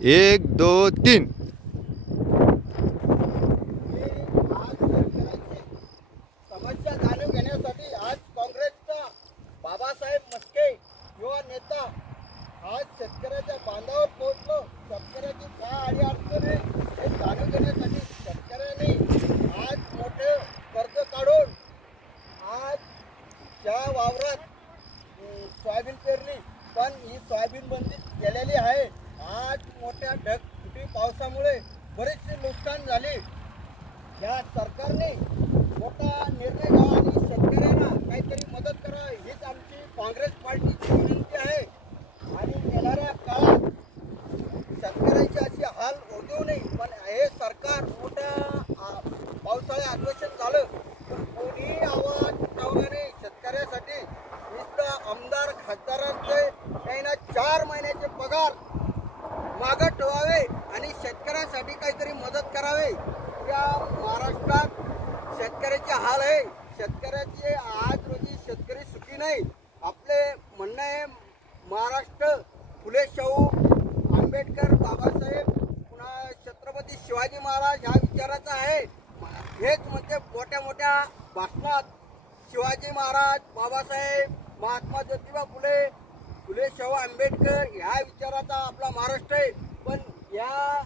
1 2 3 समस्या जाणून घेण्यासाठी आज काँग्रेसचा बाबासाहेब मस्के युवा नेता आज शेतकऱ्याच्या बांधावर पोहोचलो। शेतकऱ्याची काय अडचण आहे हे जाणून घेण्यासाठी शेतकऱ्यांनी आज मोठे कर्ज काढून आज ज्या वावरात सोयाबीन पेरली, पण ही सोयाबीन बंदी केलेली आहे। आज मोठ्या ढगफुटी पावसामुळे बरेचसे नुकसान झाले। या सरकारने मोठा निर्णय घ्यावा आणि शेतकऱ्यांना काहीतरी मदत करावी हीच आमची काँग्रेस पार्टीची विनंती आहे। आणि येणाऱ्या काळात शेतकऱ्याची अशी हाल होऊ देऊ नये। पण हे सरकार मोठ्या पावसाळे अधिवेशन झालं तर कोणी आवाज उठवला नाही शेतकऱ्यासाठी। नुसतं आमदार खासदारांचे त्यांना 4 महिन्याचे पगार मागे ठेवावे आणि शेतकऱ्यासाठी काहीतरी मदत करावे। या महाराष्ट्रात शेतकऱ्याचे हाल आहे। शेतकऱ्याचे आज रोजी शेतकरी सुखी नाही। आपले म्हणणं आहे महाराष्ट्र फुले शाहू आंबेडकर बाबासाहेब पुन्हा छत्रपती शिवाजी महाराज ह्या विचाराचा आहे। हेच म्हणजे मोठ्या मोठ्या भाषणात शिवाजी महाराज बाबासाहेब महात्मा ज्योतिबा फुले शाहू आंबेडकर ह्या विचाराचा आपला महाराष्ट्र आहे। पण या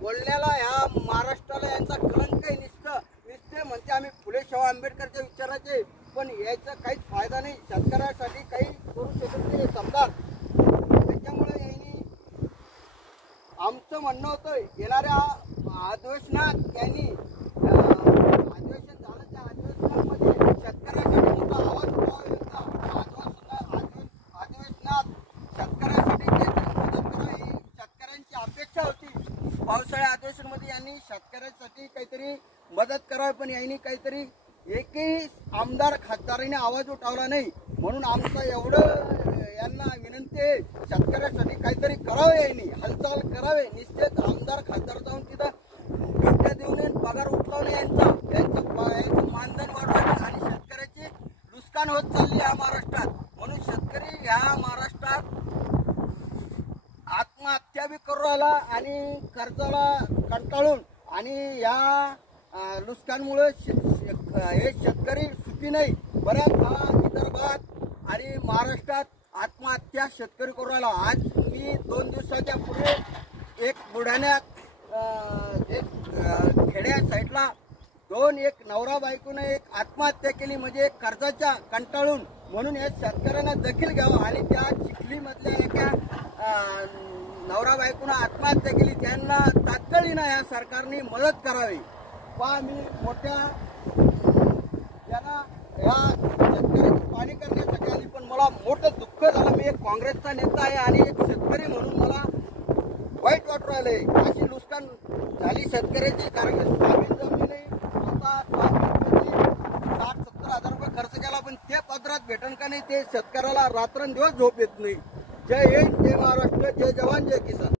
बोलण्याला ह्या महाराष्ट्राला यांचा कलंक आहे। निश्चय म्हणते आम्ही फुले शाहू आंबेडकरच्या विचाराचे, पण याचा काहीच फायदा नाही। शेतकऱ्यासाठी काही करू शकत नाही समजा। त्याच्यामुळे यांनी आमचं म्हणणं होतं येणाऱ्या अधिवेशनात यांनी अधिवेशन झालं त्या अधिवेशनामध्ये शेतकऱ्यासाठी मोठा आवाज उठवावा। अधिवेशनात शेतकऱ्यासाठी मदत करावी ही शेतकऱ्यांची अपेक्षा होती। पावसाळ्या अधिवेशनमध्ये यांनी शेतकऱ्यांसाठी काहीतरी मदत करावी, पण यांनी काहीतरी एकही आमदार खासदारांनी आवाज उठवला नाही। म्हणून आमचं एवढं यांना विनंती आहे शेतकऱ्यासाठी काहीतरी करावे, यांनी हालचाल करावे। निश्चित आमदार खासदार जाऊन तिथं ड्युट्या देऊ नये, पगार उठलावणे यांचं मानधन वाढवावे आणि शेतकऱ्याची नुकसान होत चालली या महाराष्ट्रात। म्हणून शेतकरी या महाराष्ट्रात आत्महत्या बी करू राहिला आणि कर्जाला कंटाळून आणि या नुकसानमुळे हे शेतकरी सुखी नाही। बऱ्याच विदर्भात आणि महाराष्ट्रात आत्महत्या शेतकरी करू राहिला। आज मी 2 दिवसाच्या पूर्वी एक बुलढाण्यात एक खेड्या साईडला एक नवरा बायकोने एक आत्महत्या केली, म्हणजे कर्जाच्या कंटाळून। म्हणून या शेतकऱ्यांना दखल घ्यावं आणि त्या चिखलीमधल्या एका नवरा बायकोने आत्महत्या केली, त्यांना तात्काळीनं या सरकारने मदत करावी। पहा मी मोठ्या यांना या शेतकऱ्याची पाणी करण्यासाठी आली, पण मला मोठं दुःख झालं। मी एक काँग्रेसचा नेता आहे आणि एक शेतकरी म्हणून मला वाईट वाटू राहिले। अशी नुकसान झाली शेतकऱ्याची, कारण की सोयाबीन जमली नाही। आता सोयाबीनमध्ये 60-70 हजार रुपये खर्च केला, पण ते पदरात भेटन का नाही ते शेतकऱ्याला रात्रंदिवस झोप येत नाही। जय हिंद, जय महाराष्ट्र, जय जवान, जय किसान।